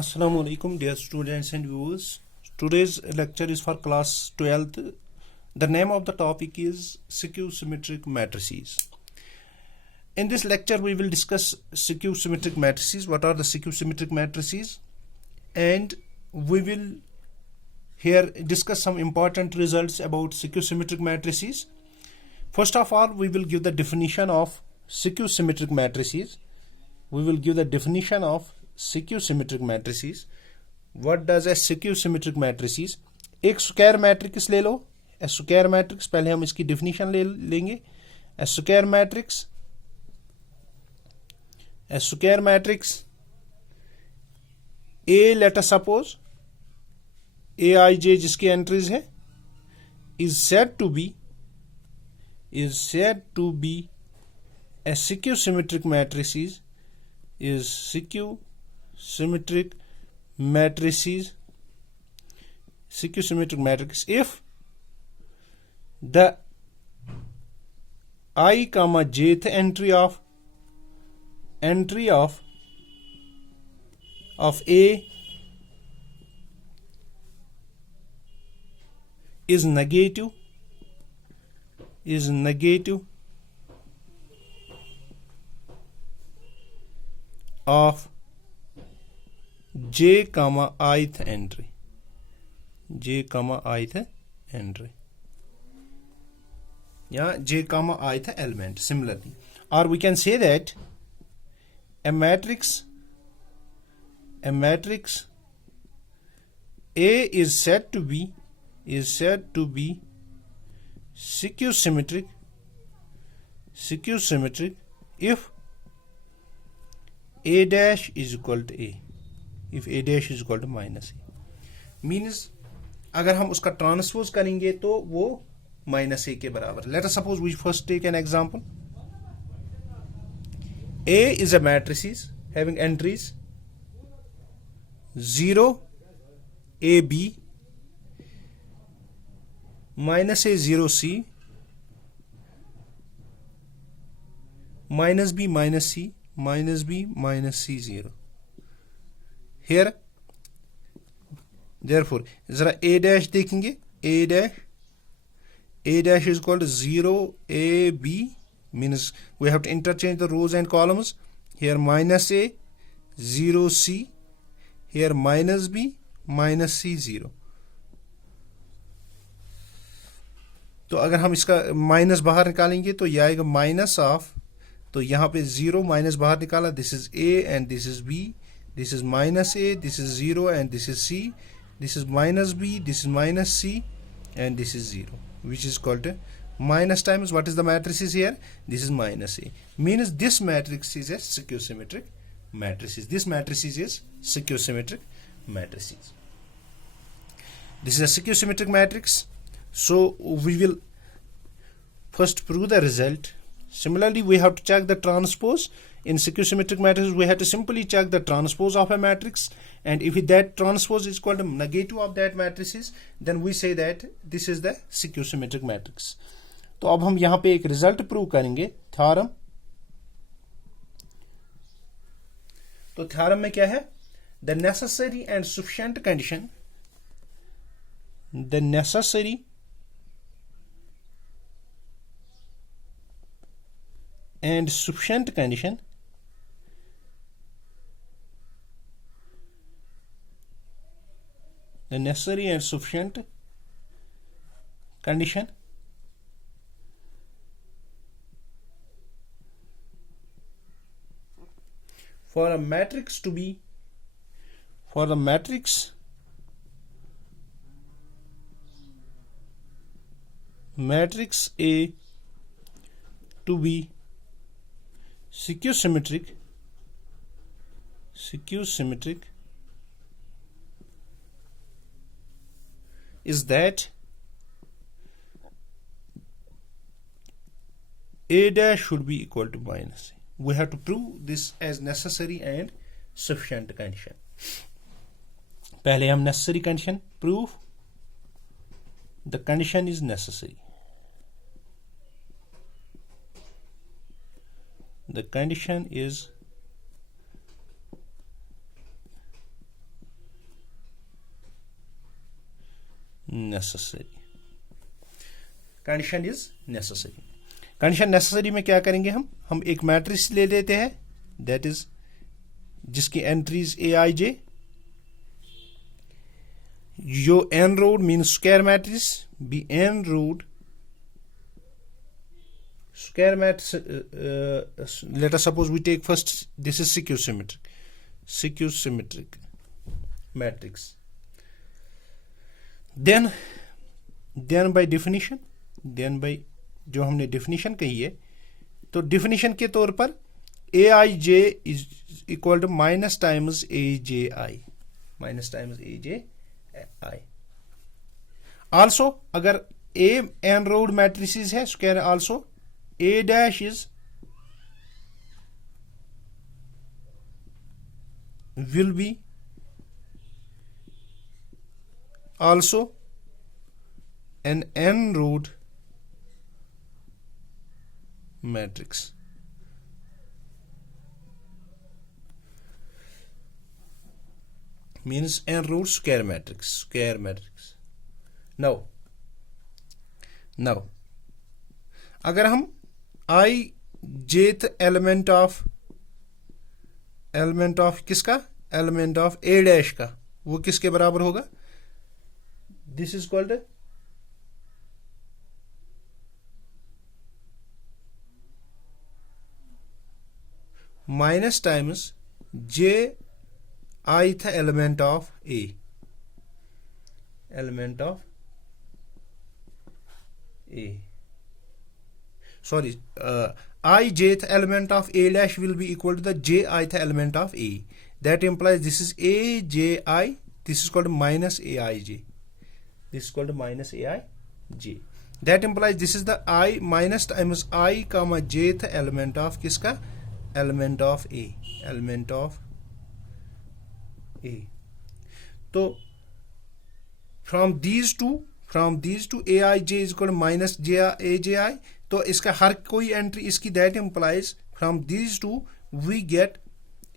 Assalamu alaikum, dear students and viewers. Today's lecture is for class 12th. The name of the topic is skew-symmetric matrices. In this lecture, we will discuss skew-symmetric matrices. What are the skew-symmetric matrices? And we will here discuss some important results about skew-symmetric matrices. First of all, we will give the definition of skew-symmetric matrices. We will give the definition of skew-symmetric matrices. What does a skew-symmetric matrices? एक square matrix ले लो. ए square matrix, पहले हम इसकी definition लेंगे. A square matrix A, let us suppose A I J जिसकी entries है, is said to be a skew-symmetric matrices is skew-symmetric matrices if the I comma jth entry of A is negative of j comma ith entry या j comma ith element. Similarly, or we can say that a matrix A is said to be skew-symmetric if A dash is equal to A, if A dash is equal to minus A. Means अगर हम उसका transpose करेंगे तो वो minus A के बराबर. Let us suppose we first take an example. A is a matrices having entries 0 AB minus A 0 C minus B minus C minus B minus C 0. Here therefore जरा A dash देखेंगे. A dash is called 0 AB, means we have to interchange the rows and columns. Here minus A 0 C, here minus B minus C 0. तो अगर हम इसका minus बाहर निकालेंगे तो यह आएगा माइनस ऑफ, तो यहाँ पे 0 माइनस बाहर निकाला. This is A and this is B. This is minus A, this is 0 and this is C. This is minus B, this is minus C, and this is 0, which is called minus times what is the matrices here? This is minus A. Means this matrix is a skew-symmetric matrices. This matrices is skew-symmetric matrices. This is a skew-symmetric matrix. So we will first prove the result. Similarly, we have to check the transpose. In skew-symmetric matrices, we have to simply check the transpose of a matrix, and if that transpose is equal to negative of that matrices, then we say that this is the skew-symmetric matrix. तो अब हम यहाँ पे एक result prove करेंगे, theorem. तो theorem में क्या है? The necessary and sufficient condition the necessary and sufficient condition for a matrix to be matrix A to be skew-symmetric is that A dash should be equal to minus A. We have to prove this as necessary and sufficient condition. पहले हम necessary condition prove. The condition is necessary. The condition is necessary, condition is necessary. Condition necessary में क्या करेंगे हम एक matrix ले लेते हैं, दैट इज जिसकी एंट्रीज ए आई जे, जो n rowed means square matrix, be n rowed square matrix. Let us suppose we take first, this is skew symmetric matrix. Then by definition, जो हमने definition कही है, तो definition के तौर पर aij is equal to minus times aj i. Also अगर a n road matrices है square, also a dash is will be also an n road matrix. Means n root square matrix. Now अगर हम i jth element of किसका, element of a dash का, वो किसके बराबर होगा, this is called minus times j ith element of a, sorry, I jth element of a dash will be equal to the j ith element of a. That implies this is a j I, this is called minus aij. That implies this is the I minus times I comma jth element of किसका, element of a. तो from these two aij is equal to minus aj, तो इसका हर कोई entry इसकी, that implies from these two we get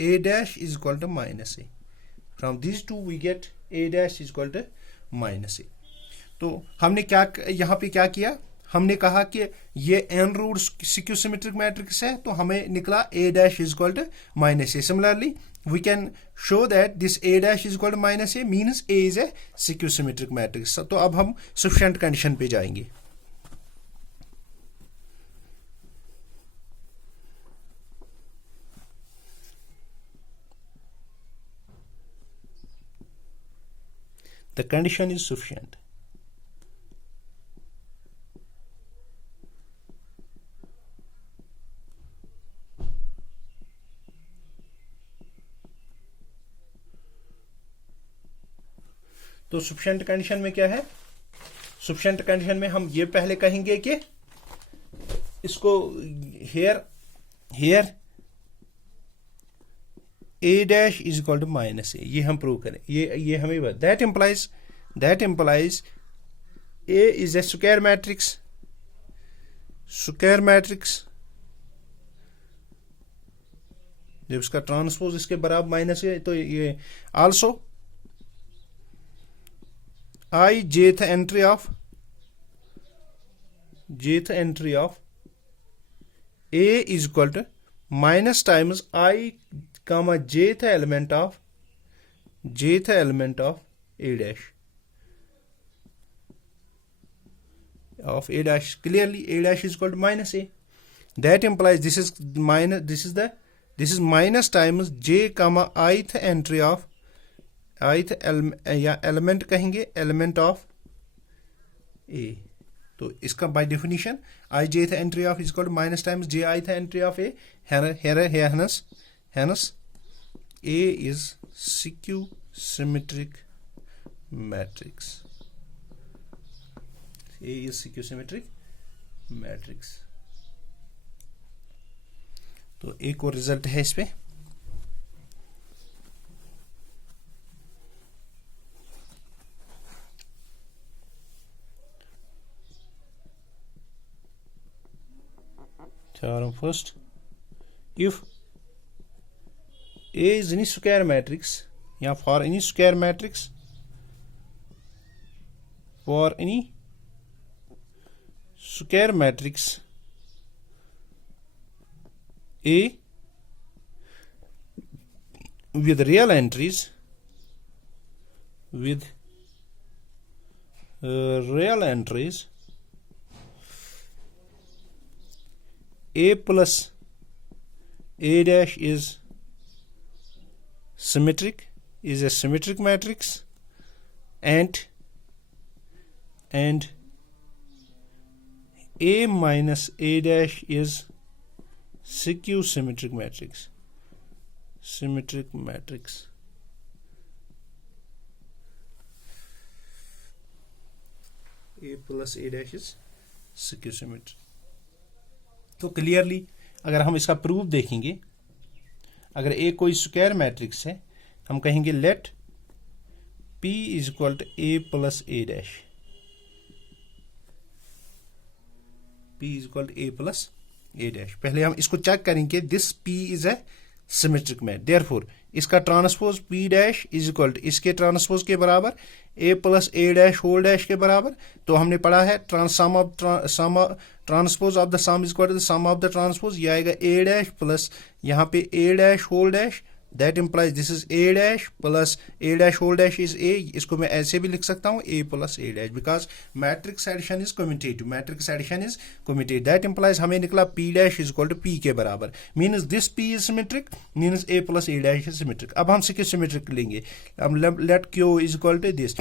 a dash is equal to minus a. From these two we get a dash is equal to minus a. तो हमने क्या यहाँ पे क्या किया, हमने कहा कि ये n rowed skew symmetric matrix है, तो हमें निकला a dash is equal to minus a. Similarly we can show that this a dash is equal to minus a means a is a skew symmetric matrix. तो अब हम sufficient condition पे जाएंगे. The condition is sufficient. तो sufficient condition में क्या है, sufficient condition में हम ये पहले कहेंगे कि इसको here a dash is equal to minus a, ये हम प्रूव करें, ये हमें that implies a is a square matrix जब इसका ट्रांसपोज इसके बराबर माइनस है, तो ये also I jth entry of a is equal to minus times I comma jth element of a dash clearly a dash is equal to minus a. That implies this is minus times j comma ith entry of element कहेंगे element of a. तो इसका by definition I jth entry of is equal to minus times j ith entry of a. Hence a is skew symmetric matrix. तो एक और result है इस पे. First, if A is any square matrix, या for any square matrix for any square matrix A with real entries A plus A dash is a symmetric matrix, and A minus A dash is skew-symmetric matrix. A plus A dash is skew-symmetric. तो clearly अगर हम इसका proof देखेंगे, अगर A कोई square matrix है, हम कहेंगे let P is equal to A plus A dash, P is equal to A plus A dash. पहले हम इसको चेक करेंगे, this P is a symmetric mat, therefore इसका transpose P dash is equal to इसके transpose के बराबर A plus A dash whole dash के बराबर. तो हमने पढ़ा है transpose of the sum is equal to the sum of the transpose. ये आएगा A डैश प्लस यहाँ पे A dash whole dash, that implies this is A dash plus A dash whole dash is A. इसको मैं ऐसे भी लिख सकता हूँ A plus A dash, because matrix addition is commutative. That implies हमें निकला P dash is equal to P के बराबर, means this P is symmetric, means A plus A dash is symmetric. अब हम सिमेट्रिक लेंगे, let Q is equal to this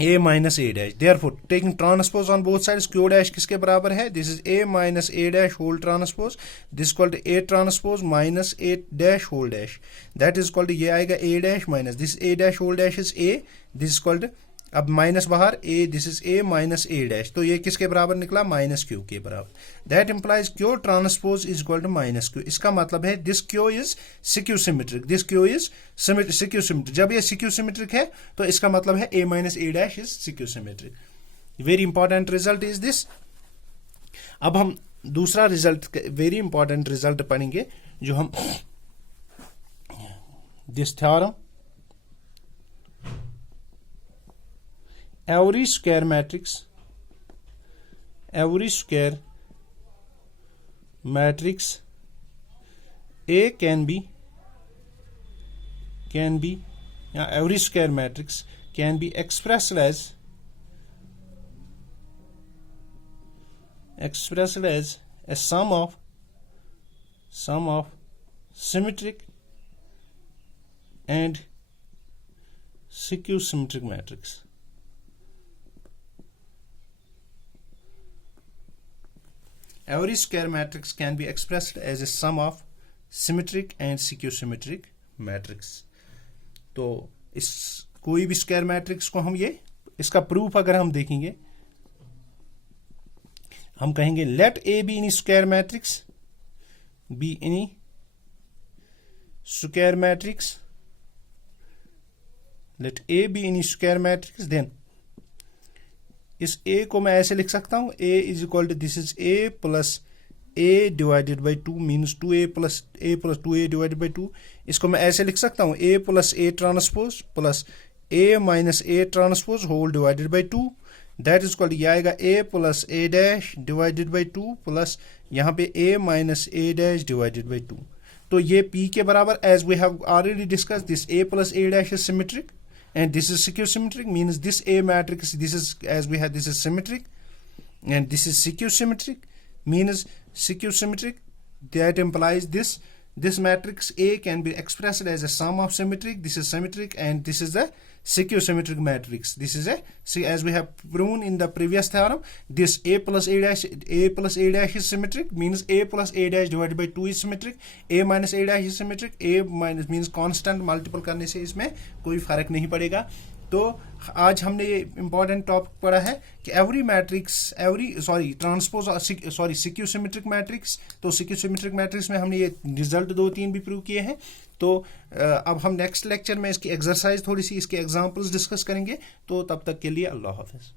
A minus A dash. Therefore, taking transpose on both sides, Q dash किसके बराबर है? This is A minus A dash whole transpose. This is called A transpose minus A dash whole dash. That is called, ये आएगा A dash minus this A dash whole dash is A. This is called, अब minus बाहर A, this is A minus A dash. तो ये किसके बराबर निकला? Minus Q के बराबर. That implies Q transpose is equal to minus Q. इसका मतलब है this Q is skew symmetric. This Q is skew symmetric. जब ये skew symmetric है तो इसका मतलब है A minus A dash is skew symmetric. Very important result is this. अब हम दूसरा रिजल्ट, वेरी इंपॉर्टेंट रिजल्ट पढ़ेंगे, जो हम this theorem, every square matrix A can be every square matrix can be expressed as a sum of symmetric and skew-symmetric matrix. Every square matrix can be expressed as a sum of symmetric and skew-symmetric matrix. तो इस कोई भी square matrix को हम, ये इसका proof अगर हम देखेंगे, हम कहेंगे late A be any square matrix, let A be any square matrix, then इस A को मैं ऐसे लिख सकता हूं, A is equal to this is A plus A divided by 2, means 2A plus 2A divided by 2. इसको मैं ऐसे लिख सकता हूं, A plus A transpose plus A minus A transpose whole divided by 2. That is equal, ये आएगा A plus A dash divided by 2 plus यहाँ पे A minus A dash divided by 2. तो ये P के बराबर, as we have already discuss, this A plus A dash is symmetric and this is skew-symmetric, means this A matrix, this is, as we had, this is symmetric and this is skew-symmetric, means skew-symmetric. That implies this matrix A can be expressed as a sum of symmetric, this is symmetric, and this is the skew-symmetric matrix. This is as we have proven in the previous theorem, this A plus A dash is symmetric, means A plus A dash divided by 2 is symmetric. A minus A dash is symmetric. A minus means constant, multiple करने से इसमें कोई फर्क नहीं पड़ेगा. तो आज हमने ये इंपॉर्टेंट टॉपिक पढ़ा है कि सिक्यू सिमेट्रिक मैट्रिक्स. तो सिक्यू सिमेट्रिक मैट्रिक्स में हमने ये रिजल्ट 2-3 भी प्रूव किए हैं. तो अब हम नेक्स्ट लेक्चर में इसकी एक्सरसाइज, थोड़ी सी इसके एग्जांपल्स डिस्कस करेंगे. तो तब तक के लिए अल्लाह हाफिज.